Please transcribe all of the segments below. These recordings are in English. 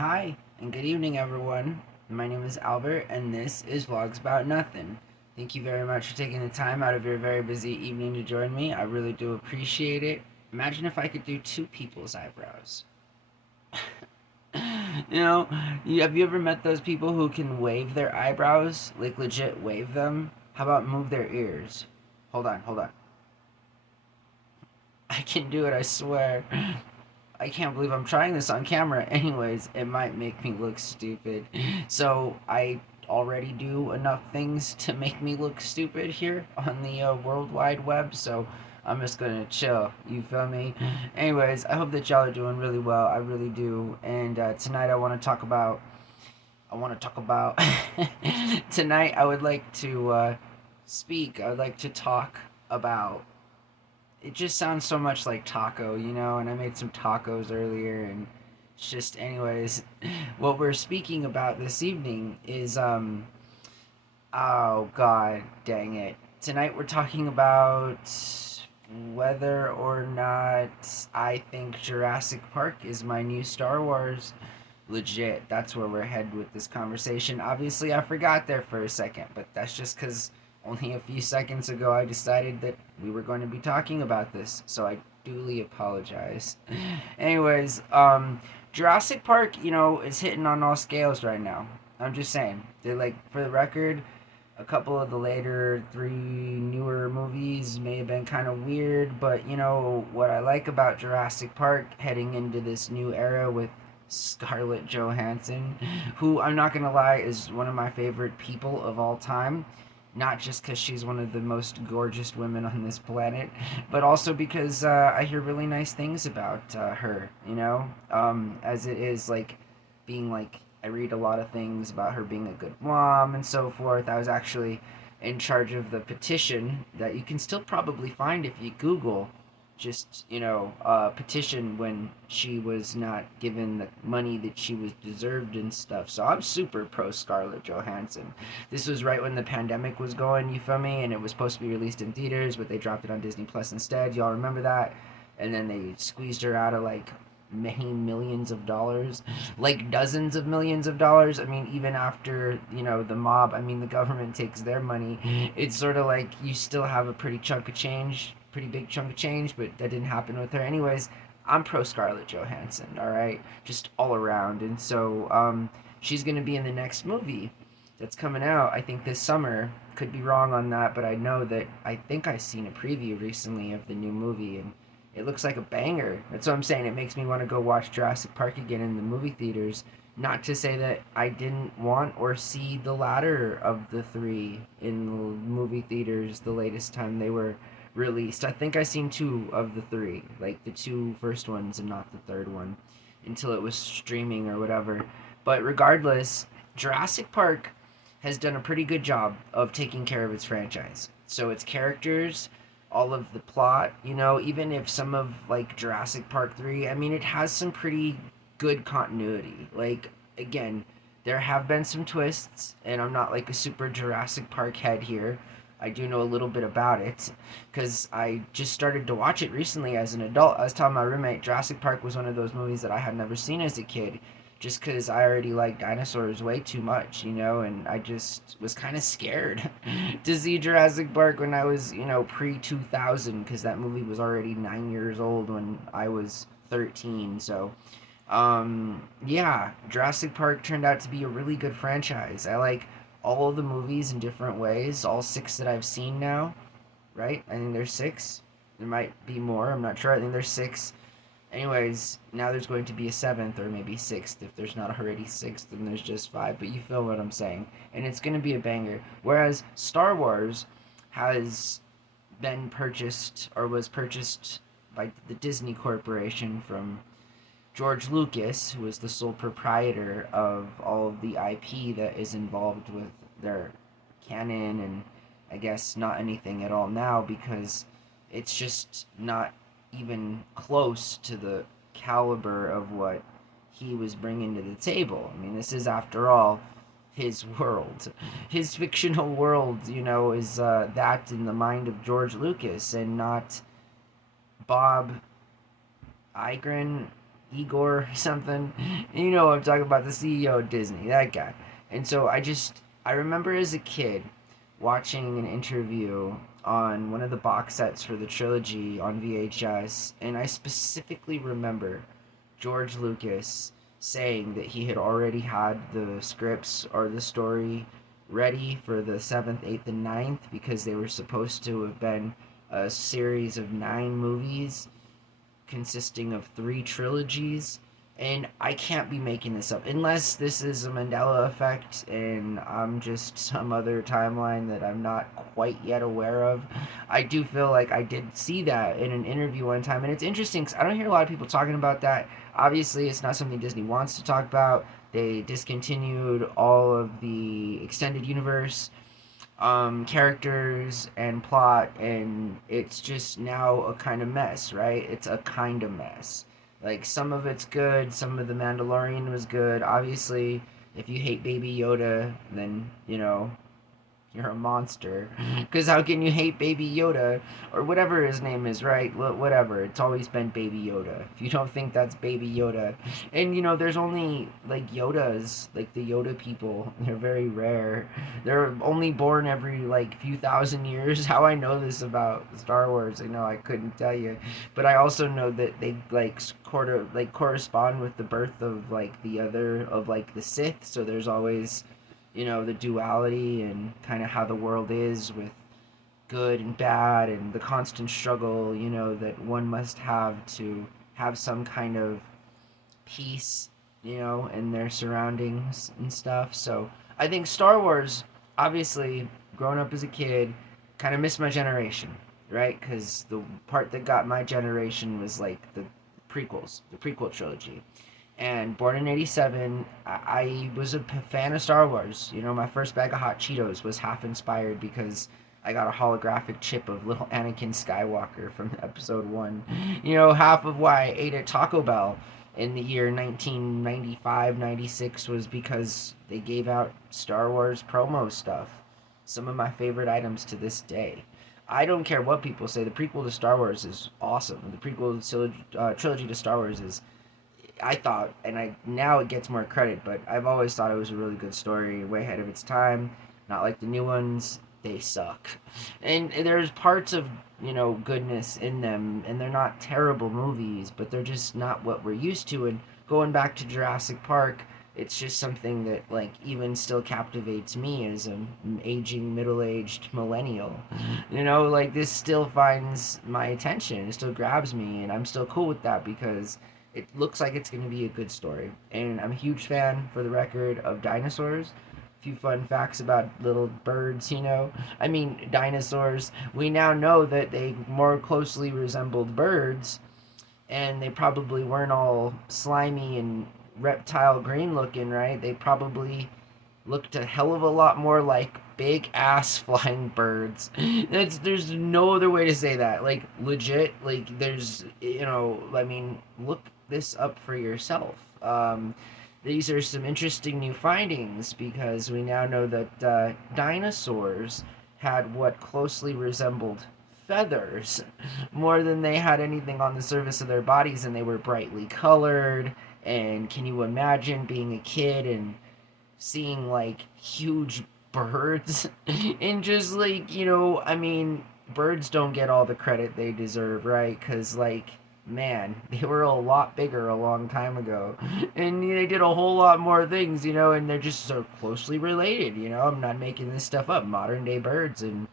Hi, and good evening, everyone. My name is Albert, and this is Vlogs About Nothing. Thank you very much for taking the time out of your very busy evening to join me. I really do appreciate it. Imagine if I could do two people's eyebrows. you know, have you ever met those people who can wave their eyebrows? Like, legit wave them? How about move their ears? Hold on, hold on. I can do it, I swear. I can't believe I'm trying this on camera. Anyways, it might make me look stupid. So I already do enough things to make me look stupid here on the World Wide Web. So I'm just gonna chill. You feel me? Anyways, I hope that y'all are doing really well. I really do. And tonight I want to talk about. I want to talk about. Tonight I would like to speak. I would like to talk about it just sounds so much like taco, and I made some tacos earlier and it's just anyways, what we're speaking about this evening is oh god, dang it. Tonight we're talking about whether or not I think Jurassic Park is my new Star Wars. Legit, that's where we're headed with this conversation. Obviously, I forgot there for a second, but that's just because only a few seconds ago I decided that we were going to be talking about this, so I duly apologize. Anyways, Jurassic Park, is hitting on all scales right now. I'm just saying. They're like, for the record, a couple of the later three newer movies may have been kind of weird, but what I like about Jurassic Park heading into this new era with Scarlet Johansson, who I'm not gonna lie is one of my favorite people of all time. Not just because she's one of the most gorgeous women on this planet, but also because I hear really nice things about her. As it is like being like I read a lot of things about her being a good mom and so forth. I was actually in charge of the petition that you can still probably find if you Google just petition when she was not given the money that she was deserved and stuff. So I'm super pro Scarlett Johansson. This was right when the pandemic was going, you feel me, and it was supposed to be released in theaters, but they dropped it on Disney Plus instead. Y'all remember that? And then they squeezed her out of like many millions of dollars, like dozens of millions of dollars. I mean, even after the mob, I mean, the government takes their money. It's sort of like you still have a pretty big chunk of change, but that didn't happen with her. Anyways, I'm pro Scarlett Johansson, all right, just all around. And so she's gonna be in the next movie that's coming out, I think this summer. Could be wrong on that, but I think I seen a preview recently of the new movie, and it looks like a banger. That's what I'm saying. It makes me want to go watch Jurassic Park again in the movie theaters. Not to say that I didn't want or see the latter of the three in the movie theaters the latest time they were released. I think I seen two of the three, like the two first ones and not the third one, until it was streaming or whatever. But regardless, Jurassic Park has done a pretty good job of taking care of its franchise. So its characters, all of the plot, even if some of like Jurassic Park 3, I mean, it has some pretty good continuity. Like, again, there have been some twists, and I'm not like a super Jurassic Park head here. I do know a little bit about it because I just started to watch it recently as an adult. I was telling my roommate Jurassic Park was one of those movies that I had never seen as a kid just because I already liked dinosaurs way too much, and I just was kind of scared to see Jurassic Park when I was, pre 2000 because that movie was already 9 years old when I was 13. So, yeah, Jurassic Park turned out to be a really good franchise. I like all of the movies in different ways, all six that I've seen now, right? I think there's six. There might be more, I'm not sure. I think there's six. Anyways, now there's going to be a seventh or maybe sixth. If there's not already six, then there's just five. But you feel what I'm saying. And it's going to be a banger. Whereas Star Wars has been purchased or was purchased by the Disney Corporation from George Lucas, who is the sole proprietor of all of the IP that is involved with their canon, and I guess not anything at all now because it's just not even close to the caliber of what he was bringing to the table. I mean, this is, after all, his world. His fictional world, is that in the mind of George Lucas and not Bob Iger. Igor or something. You know what I'm talking about, the CEO of Disney, that guy. And so I remember as a kid watching an interview on one of the box sets for the trilogy on VHS, and I specifically remember George Lucas saying that he had already had the scripts or the story ready for the seventh, eighth, and ninth because they were supposed to have been a series of 9 movies consisting of 3 trilogies. And I can't be making this up unless this is a Mandela effect and I'm just some other timeline that I'm not quite yet aware of. I do feel like I did see that in an interview one time, and it's interesting because I don't hear a lot of people talking about that. Obviously, it's not something Disney wants to talk about. They discontinued all of the extended universe characters and plot, and it's just now a kind of mess, right? It's a kind of mess. Like, some of it's good, some of the Mandalorian was good. Obviously, if you hate Baby Yoda, then, you're a monster. Because how can you hate Baby Yoda or whatever his name is, right? Whatever. It's always been Baby Yoda. If you don't think that's Baby Yoda, and there's only like Yodas, like the Yoda people. They're very rare. They're only born every like few thousand years. How I know this about Star Wars, I couldn't tell you, but I also know that they like correspond with the birth of like the other of like the Sith. So there's always the duality and kind of how the world is with good and bad and the constant struggle, that one must have to have some kind of peace, in their surroundings and stuff. So I think Star Wars, obviously, growing up as a kid, kind of missed my generation, right? Because the part that got my generation was like the prequel trilogy. And born in '87, I was a fan of Star Wars. My first bag of hot Cheetos was half inspired because I got a holographic chip of little Anakin Skywalker from episode 1. Half of why I ate at Taco Bell in the year 1995, 96 was because they gave out Star Wars promo stuff. Some of my favorite items to this day. I don't care what people say. The prequel to Star Wars is awesome. The prequel trilogy to Star Wars is, I thought, and now it gets more credit, but I've always thought it was a really good story, way ahead of its time. Not like the new ones, they suck. And there's parts of goodness in them, and they're not terrible movies, but they're just not what we're used to. And going back to Jurassic Park, it's just something that like even still captivates me as an aging middle-aged millennial. Like this still finds my attention, it still grabs me, and I'm still cool with that because it looks like it's going to be a good story. And I'm a huge fan, for the record, of dinosaurs. A few fun facts about little birds, I mean, dinosaurs. We now know that they more closely resembled birds, and they probably weren't all slimy and reptile green looking, right? They probably looked a hell of a lot more like big ass flying birds. There's no other way to say that. Like legit, like there's I mean, look this up for yourself. These are some interesting new findings because we now know that dinosaurs had what closely resembled feathers more than they had anything on the surface of their bodies, and they were brightly colored. And can you imagine being a kid and seeing like huge birds and just like I mean, birds don't get all the credit they deserve, right? Because like, man, they were a lot bigger a long time ago and they did a whole lot more things, and they're just so closely related. I'm not making this stuff up. Modern day birds and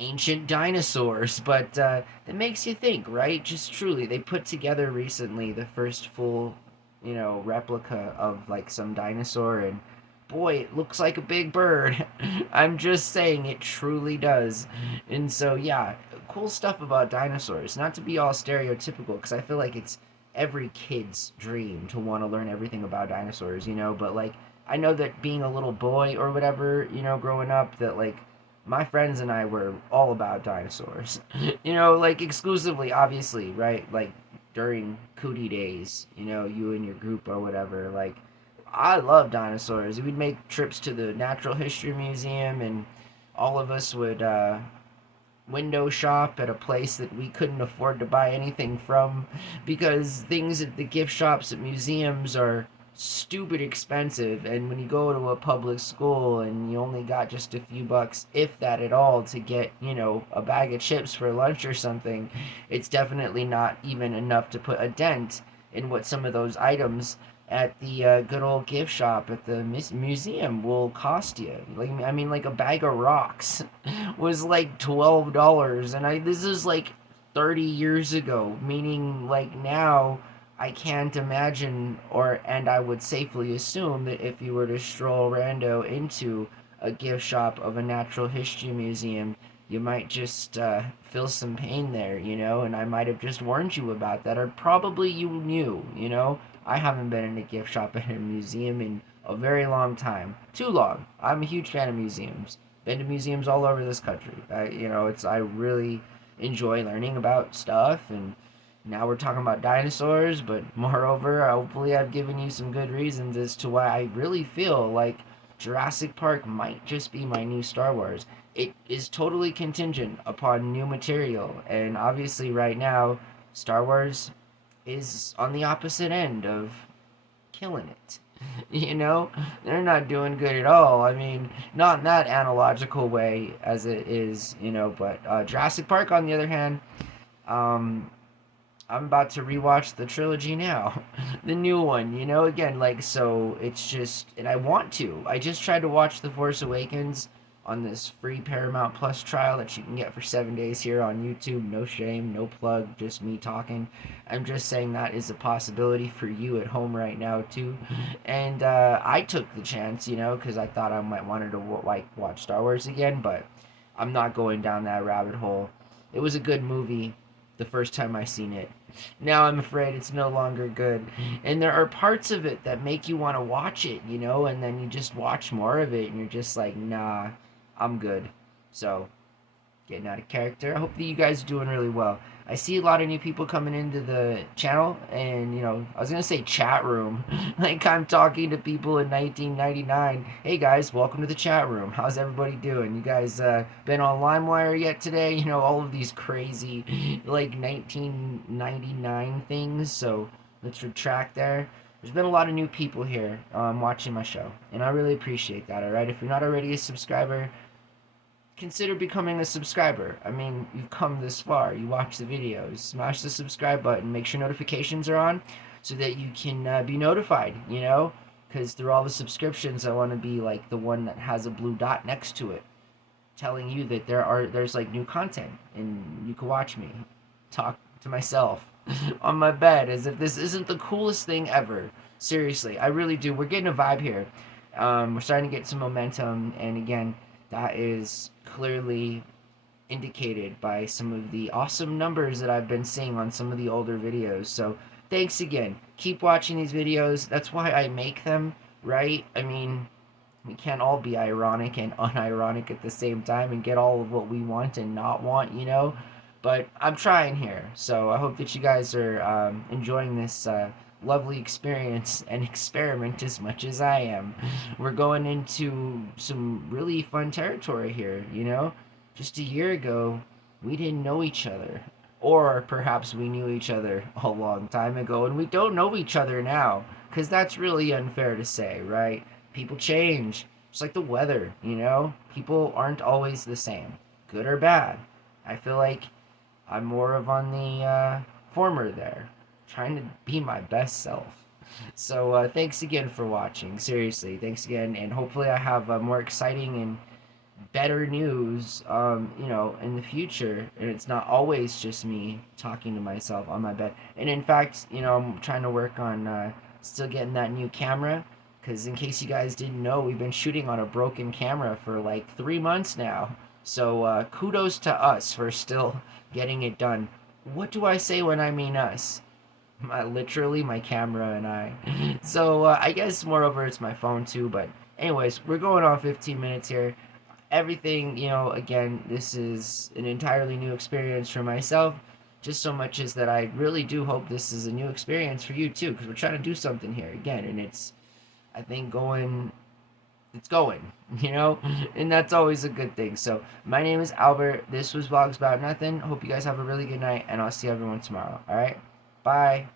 ancient dinosaurs, but it makes you think, right? Just truly, they put together recently the first full replica of like some dinosaur, and boy, it looks like a big bird. I'm just saying, it truly does. And so, yeah, cool stuff about dinosaurs. Not to be all stereotypical, because I feel like it's every kid's dream to want to learn everything about dinosaurs, but like, I know that being a little boy or whatever, growing up, that like, my friends and I were all about dinosaurs. Like exclusively, obviously, right? Like during cootie days, you and your group or whatever, like, I love dinosaurs. We'd make trips to the Natural History Museum, and all of us would window shop at a place that we couldn't afford to buy anything from, because things at the gift shops at museums are stupid expensive, and when you go to a public school and you only got just a few bucks, if that at all, to get, a bag of chips for lunch or something, it's definitely not even enough to put a dent in what some of those items at the good old gift shop at the museum will cost you. Like, I mean, like a bag of rocks was like $12, and this is like 30 years ago, meaning like now I can't imagine, and I would safely assume that if you were to stroll rando into a gift shop of a natural history museum, you might just feel some pain there, and I might have just warned you about that, or probably you knew. I haven't been in a gift shop at a museum in a very long time. Too long. I'm a huge fan of museums. Been to museums all over this country. I really enjoy learning about stuff, and now we're talking about dinosaurs, but moreover, hopefully I've given you some good reasons as to why I really feel like Jurassic Park might just be my new Star Wars. It is totally contingent upon new material, and obviously right now, Star Wars is on the opposite end of killing it. They're not doing good at all. I mean, not in that analogical way as it is, but Jurassic Park, on the other hand, um, I'm about to rewatch the trilogy now, the new one, again, like, so it's just, and I want to. I just tried to watch The Force Awakens on this free Paramount Plus trial that you can get for 7 days here on YouTube. No shame, no plug, just me talking. I'm just saying that is a possibility for you at home right now, too. And I took the chance, because I thought I might wanted to watch Star Wars again, but I'm not going down that rabbit hole. It was a good movie the first time I seen it. Now I'm afraid it's no longer good. And there are parts of it that make you want to watch it, and then you just watch more of it and you're just like, nah, I'm good. So, getting out of character. I hope that you guys are doing really well. I see a lot of new people coming into the channel, and I was gonna say chat room, like I'm talking to people in 1999. Hey guys, welcome to the chat room. How's everybody doing? You guys been on LimeWire yet today? All of these crazy like 1999 things. So let's retract there. There's been a lot of new people here watching my show, and I really appreciate that. All right, if you're not already a subscriber, consider becoming a subscriber. I mean, you've come this far. You watch the videos. Smash the subscribe button. Make sure notifications are on so that you can be notified, because through all the subscriptions, I want to be like the one that has a blue dot next to it telling you that there's like new content and you can watch me talk to myself on my bed as if this isn't the coolest thing ever. Seriously, I really do. We're getting a vibe here. We're starting to get some momentum, and again, that is clearly indicated by some of the awesome numbers that I've been seeing on some of the older videos. So thanks again. Keep watching these videos. That's why I make them, right? I mean, we can't all be ironic and unironic at the same time and get all of what we want and not want, But I'm trying here. So I hope that you guys are enjoying this lovely experience and experiment as much as I am. We're going into some really fun territory here, Just a year ago, we didn't know each other. Or perhaps we knew each other a long time ago and we don't know each other now. Because that's really unfair to say, right? People change. Just like the weather, People aren't always the same, good or bad. I feel like I'm more of on the former there, trying to be my best self. So thanks again for watching. Seriously, thanks again, and hopefully I have more exciting and better news, in the future, and it's not always just me talking to myself on my bed. And in fact, I'm trying to work on still getting that new camera, because in case you guys didn't know, we've been shooting on a broken camera for like 3 months now. So kudos to us for still getting it done. What do I say when I mean us? Literally my camera and I. So I guess moreover it's my phone too, but anyways, we're going on 15 minutes here. Everything, again, this is an entirely new experience for myself, just so much as that I really do hope this is a new experience for you too, because we're trying to do something here again, and it's, I think, going it's going, you know, and that's always a good thing. So my name is Albert. This was Vlogs About Nothing. Hope you guys have a really good night, and I'll see everyone tomorrow. All right, bye.